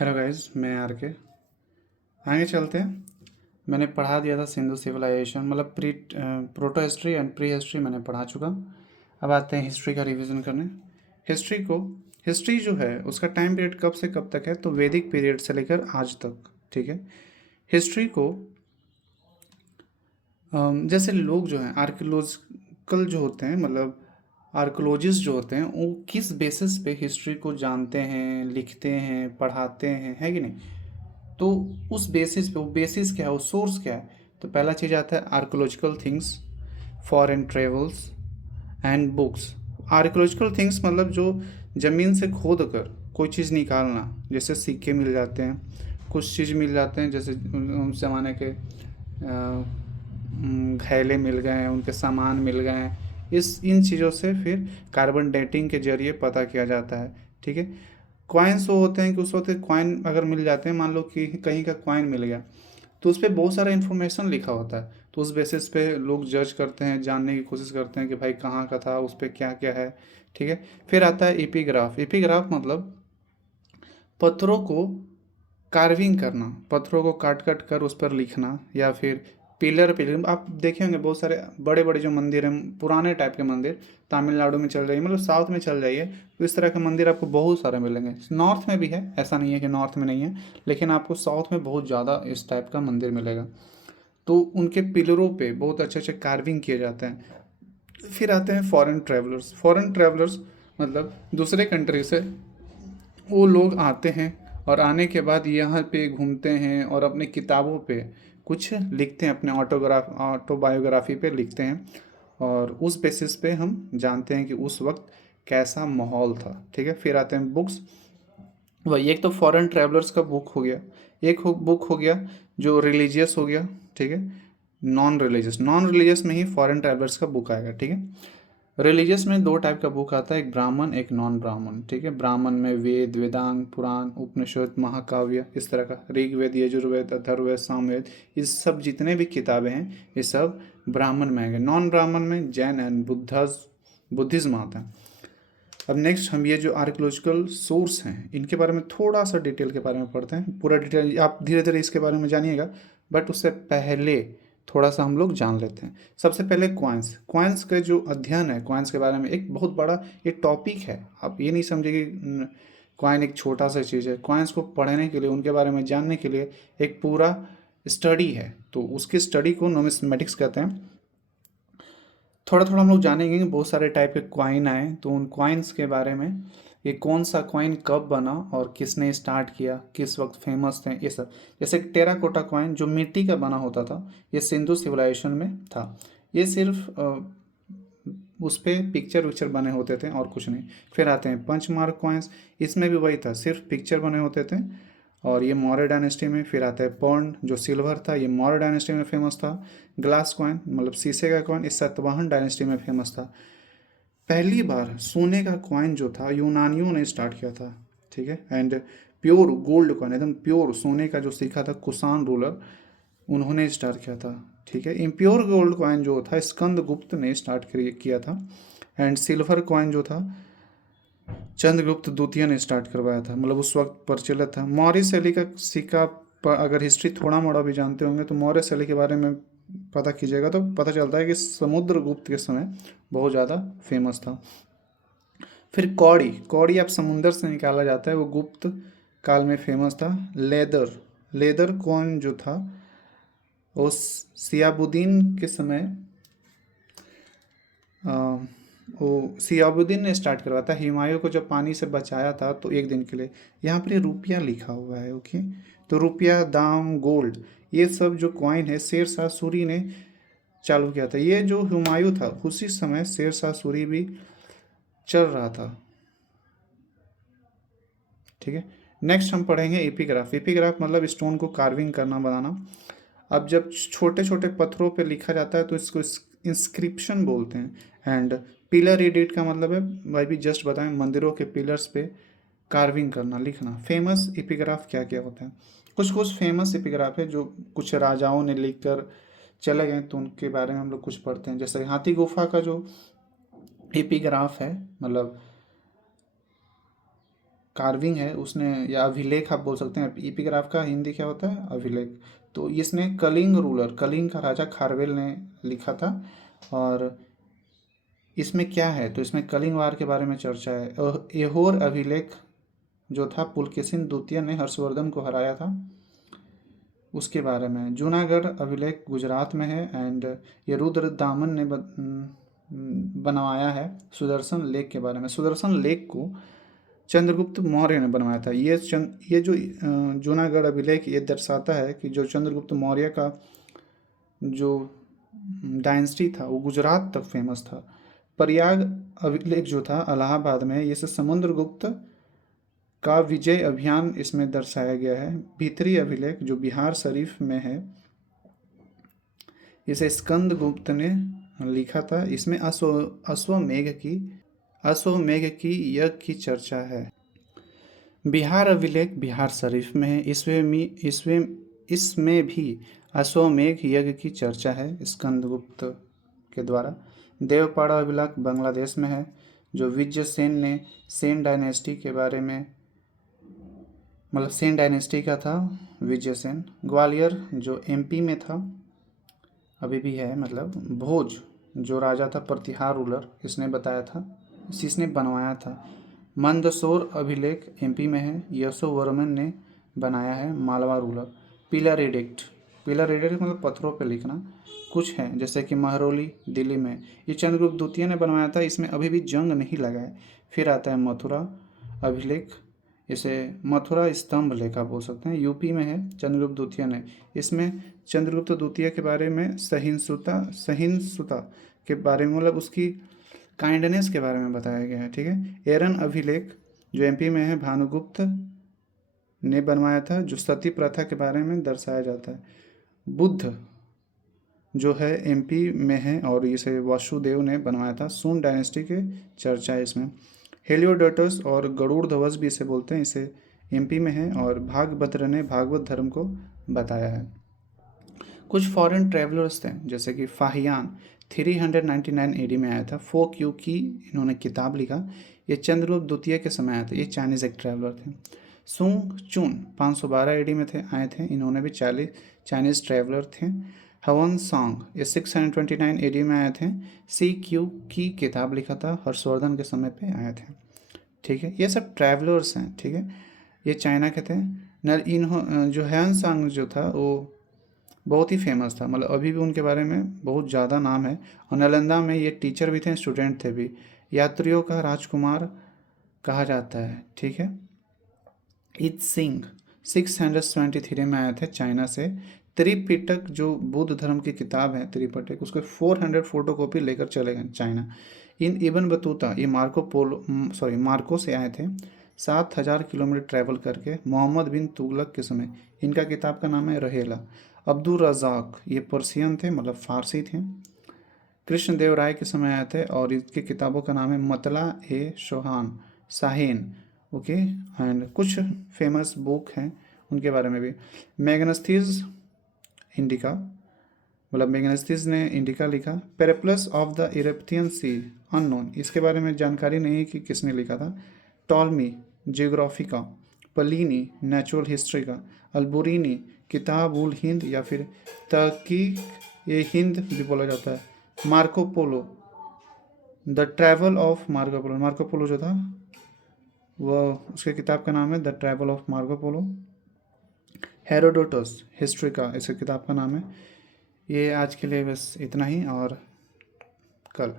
Hello guys, मैं are के। आगे चलते हैं। मैंने पढ़ा दिया था सिंधु सिविलाइजेशन, मतलब proto history and pre history मैंने पढ़ा चुका। अब आते हैं हिस्ट्री का रिवीजन करने। हिस्ट्री जो है उसका टाइम पीरियड कब से कब तक है, तो वैदिक पीरियड से लेकर आज तक। ठीक है। हिस्ट्री को जैसे लोग जो हैं आर्कियोलॉजिकल जो होते हैं, मतलब आर्कियोलॉजिस्ट जो होते हैं, वो किस बेसिस पे हिस्ट्री को जानते हैं, लिखते हैं, पढ़ाते हैं, है कि नहीं। तो उस बेसिस पे, वो बेसिस क्या है, वो सोर्स क्या है। तो पहला चीज़ आता है archaeological things, foreign travels and books. Archaeological things मतलब जो ज़मीन से खोद कर कोई चीज़ निकालना, जैसे सिक्के मिल जाते हैं, कुछ चीज़ मिल जाते हैं, जैसे उस ज़माने के घैले मिल गए हैं, उनके सामान मिल गए हैं। इस इन चीज़ों से फिर कार्बन डेटिंग के जरिए पता किया जाता है। ठीक है। कॉइन्स वो होते हैं कि उस वक्त कॉइन अगर मिल जाते हैं, मान लो कि कहीं का कॉइन मिल गया, तो उस पर बहुत सारा इन्फॉर्मेशन लिखा होता है। तो उस बेसिस पे लोग जज करते हैं, जानने की कोशिश करते हैं कि भाई कहाँ का था, उस पर क्या क्या है। ठीक है। फिर आता है एपिग्राफ। एपिग्राफ मतलब पत्थरों को कार्विंग करना, पत्थरों को काट काट कर उस पर लिखना, या फिर पिलर पिलर आप देखे होंगे बहुत सारे बड़े बड़े जो मंदिर हैं, पुराने टाइप के मंदिर, तमिलनाडु में चल जाइए, मतलब साउथ में चल जाइए, तो इस तरह के मंदिर आपको बहुत सारे मिलेंगे। नॉर्थ में भी है, ऐसा नहीं है कि नॉर्थ में नहीं है, लेकिन आपको साउथ में बहुत ज़्यादा इस टाइप का मंदिर मिलेगा। तो उनके पिलरों पे बहुत अच्छे अच्छे कार्विंग किए जाते हैं। फिर आते हैं फॉरेन ट्रैवलर्स। फॉरेन ट्रैवलर्स मतलब दूसरे कंट्री से वो लोग आते हैं, और आने के बाद यहाँ पे घूमते हैं और अपने किताबों पे कुछ लिखते हैं, अपने ऑटोबायोग्राफी पे लिखते हैं, और उस बेसिस पे हम जानते हैं कि उस वक्त कैसा माहौल था। ठीक है। फिर आते हैं बुक्स। वही, एक तो फॉरेन ट्रैवलर्स का बुक हो गया, एक बुक हो गया जो रिलीजियस हो गया। ठीक है। नॉन रिलीजियस में ही फॉरेन ट्रैवलर्स का बुक आएगा। ठीक है। रिलीजियस में दो टाइप का बुक आता है, एक ब्राह्मण एक नॉन ब्राह्मण। ठीक है। ब्राह्मण में वेद, वेदांग, पुराण, उपनिषद, महाकाव्य, इस तरह का ऋग्वेद, यजुर्वेद, अथर्ववेद, सामवेद, इस सब जितने भी किताबें हैं ये सब ब्राह्मण में आएंगे। नॉन ब्राह्मण में जैन एंड बुद्धिज्म आता है। अब नेक्स्ट हम ये जो आर्कियोलॉजिकल सोर्स हैं इनके बारे में थोड़ा सा डिटेल के बारे में पढ़ते हैं। पूरा डिटेल आप धीरे धीरे इसके बारे में जानिएगा, बट उससे पहले थोड़ा सा हम लोग जान लेते हैं। सबसे पहले क्वाइंस। क्वाइंस का जो अध्ययन है, क्वाइंस के बारे में एक बहुत बड़ा ये टॉपिक है। आप ये नहीं समझे कि क्वाइन एक छोटा सा चीज़ है। क्वाइंस को पढ़ने के लिए, उनके बारे में जानने के लिए एक पूरा स्टडी है, तो उसकी स्टडी को नुमिस्मेटिक्स कहते हैं। थोड़ा थोड़ा हम लोग जानेंगे कि बहुत सारे टाइप के क्वाइन आए, तो उन क्वाइंस के बारे में, ये कौन सा क्वाइन कब बना और किसने स्टार्ट किया, किस वक्त फेमस थे, ये सब। जैसे टेराकोटा क्वाइन जो मिट्टी का बना होता था, ये सिंधु सिविलाइजेशन में था। ये सिर्फ उस पर पिक्चर विक्चर बने होते थे और कुछ नहीं। फिर आते हैं पंचमार्क कॉइन्स। इसमें भी वही था, सिर्फ पिक्चर बने होते थे, और ये मौर्य डायनेस्टी में। फिर आता है पर्ण जो सिल्वर था, ये मौर्य डायनेस्टी में फेमस था। ग्लास कॉइन मतलब शीशे का कॉइन, इस सातवाहन डायनेस्टी में फेमस था। पहली बार सोने का कॉइन जो था यूनानियों ने स्टार्ट किया था। ठीक है। एंड प्योर गोल्ड कॉइन, एकदम प्योर सोने का जो सीखा था कुषाण रूलर, उन्होंने स्टार्ट किया था। ठीक है। इम्प्योर गोल्ड कॉइन जो था स्कंद गुप्त ने स्टार्ट किया था। एंड सिल्वर कॉइन जो था चंद्रगुप्त द्वितीय ने स्टार्ट करवाया था, मतलब उस वक्त प्रचलित था। मौर्य शैली का सिक्का अगर हिस्ट्री थोड़ा मोड़ा भी जानते होंगे तो मौर्य शैली के बारे में पता कीजिएगा तो पता चलता है कि समुद्रगुप्त के समय बहुत ज़्यादा फेमस था। फिर कौड़ी। कौड़ी अब समुंदर से निकाला जाता है, वो गुप्त काल में फेमस था। लेदर। लेदर कॉइन जो था वो सियाबुद्दीन के समय, अ, वो सियाबुद्दीन ने स्टार्ट करवाया था। हुमायूं को जब पानी से बचाया था तो एक दिन के लिए, यहाँ पर ये रुपया लिखा हुआ है, ओके। तो रुपया, दाम, गोल्ड, ये सब जो कॉइन है शेर शाह सूरी ने चालू किया था। ये जो हुमायूं था उसी समय शेर शाह सूरी भी चल रहा था। ठीक है। नेक्स्ट हम पढ़ेंगे एपिग्राफ। एपिग्राफ मतलब स्टोन को कार्विंग करना, बनाना। अब जब छोटे छोटे पत्थरों पे लिखा जाता है तो इसको इंस्क्रिप्शन बोलते हैं। एंड पिलर एडिट का मतलब है, भाई भी जस्ट बताएं, मंदिरों के पिलर्स पे कार्विंग करना, लिखना। फेमस एपिग्राफ क्या क्या होता है, कुछ कुछ फेमस एपिग्राफ है जो कुछ राजाओं ने लिख कर चले गए, तो उनके बारे में हम लोग कुछ पढ़ते हैं। जैसे हाथी गुफा का जो एपिग्राफ है, मतलब कार्विंग है उसने, या अभिलेख आप बोल सकते हैं, एपिग्राफ का हिंदी क्या होता है, अभिलेख। तो इसने कलिंग रूलर, कलिंग का राजा खारवेल ने लिखा था। और इसमें क्या है, तो इसमें कलिंग वार के बारे में चर्चा है। एहोर अभिलेख जो था पुलकेशिन द्वितीय ने हर्षवर्धन को हराया था, उसके बारे में। जूनागढ़ अभिलेख गुजरात में है, एंड ये रुद्र दामन ने बनवाया है। सुदर्शन लेक के बारे में, सुदर्शन लेक को चंद्रगुप्त मौर्य ने बनवाया था। ये जो जूनागढ़ अभिलेख ये दर्शाता है कि जो चंद्रगुप्त मौर्य का जो डायनेस्टी था वो गुजरात तक फेमस था। प्रयाग अभिलेख जो था इलाहाबाद में, ये समुद्रगुप्त का विजय अभियान इसमें दर्शाया गया है। भीतरी अभिलेख जो बिहार शरीफ में है, इसे स्कंदगुप्त ने लिखा था। इसमें अश्वमेघ की यज्ञ की चर्चा है। बिहार अभिलेख बिहार शरीफ में है, इसमें भी अश्वमेघ यज्ञ की चर्चा है स्कंदगुप्त के द्वारा। देवपाड़ा अभिलेख बांग्लादेश में है, जो विजय सेन ने सेन डायनेस्टी के बारे में, मतलब सेन डायनेस्टी का था विजय सेन। ग्वालियर जो एमपी में था, अभी भी है, मतलब भोज जो राजा था प्रतिहार रूलर, इसने बताया था, इसने बनवाया था। मंदसौर अभिलेख एमपी में है, यशोवर्मन ने बनाया है, मालवा रूलर। पिलर एडिक्ट मतलब पत्थरों पे लिखना कुछ है, जैसे कि महरौली दिल्ली में, ये चंद्रगुप्त द्वितीय ने बनवाया था, इसमें अभी भी जंग नहीं लगा है। फिर आता है मथुरा अभिलेख, इसे मथुरा स्तंभ लेखा बोल सकते हैं, यूपी में है, चंद्रगुप्त द्वितीय ने। इसमें चंद्रगुप्त द्वितीय के बारे में सहिष्णुता के बारे में, मतलब उसकी काइंडनेस के बारे में बताया गया है, ठीक है। एरन अभिलेख जो एमपी में है, भानुगुप्त ने बनवाया था, जो सती प्रथा के बारे में दर्शाया जाता है। बुद्ध जो है एमपी में है, और इसे वासुदेव ने बनवाया था। सून डायनेस्टी के चर्चा है इसमें। हेलियोडोटस और गरुड़ ध्वज भी इसे बोलते हैं, इसे एमपी में है, और भागभद्र ने भागवत धर्म को बताया है। कुछ फॉरेन ट्रैवलर्स थे, जैसे कि फाहियान 399 एडी में आया था। फोक यू की इन्होंने किताब लिखा, ये चंद्रगुप्त द्वितीय के समय आया था, ये चाइनीज एक ट्रैवलर थे। सुंग चुन 512 एडी में आए थे, इन्होंने भी चाइनीज ट्रैवलर थे। हवन सॉन्ग ये 629 एडी में आए थे, सी क्यू की किताब लिखा था, हर्षवर्धन के समय पे आए थे, ठीक है। ये सब ट्रैवलर्स हैं, ठीक है, ये चाइना के थे। जो हवन सॉन्ग जो था वो बहुत ही फेमस था, मतलब अभी भी उनके बारे में बहुत ज़्यादा नाम है। और नालंदा में ये टीचर भी थे, स्टूडेंट थे भी, यात्रियों का राजकुमार कहा जाता है, ठीक है। इत सिंह 673 में आए थे चाइना से। त्रिपिटक जो बुद्ध धर्म की किताब है त्रिपिटक, उसके 400 फोटोकॉपी लेकर चले गए चाइना। इबन बतूता ये मार्को से आए थे, 7000 किलोमीटर ट्रैवल करके, मोहम्मद बिन तुगलक के समय। इनका किताब का नाम है रहेला। अब्दुल रज़ाक ये पर्सियन थे, मतलब फारसी थे, कृष्ण देव राय के समय आए थे, और इसकी किताबों का नाम है मतला ए शाहीन, ओके। एंड कुछ फेमस बुक हैं उनके बारे में भी। मैग्नेस्थिस इंडिका, मतलब मैग्नेस्थिस ने इंडिका लिखा। Periplus of the European sea unknown, इसके बारे में जानकारी नहीं है कि किसने लिखा था। टॉलमी जियोग्राफी का, पलीनी नेचुरल हिस्ट्री का, अल्बुरिनी किताब उल हिंद या फिर तहकीक ये हिंद भी बोला जाता है। Marco Polo the travel of Marco Polo जो था वह, उसके किताब का नाम है the travel of Marco Polo. Herodotus history का इसके किताब का नाम है। ये आज के लिए बस इतना ही, और कल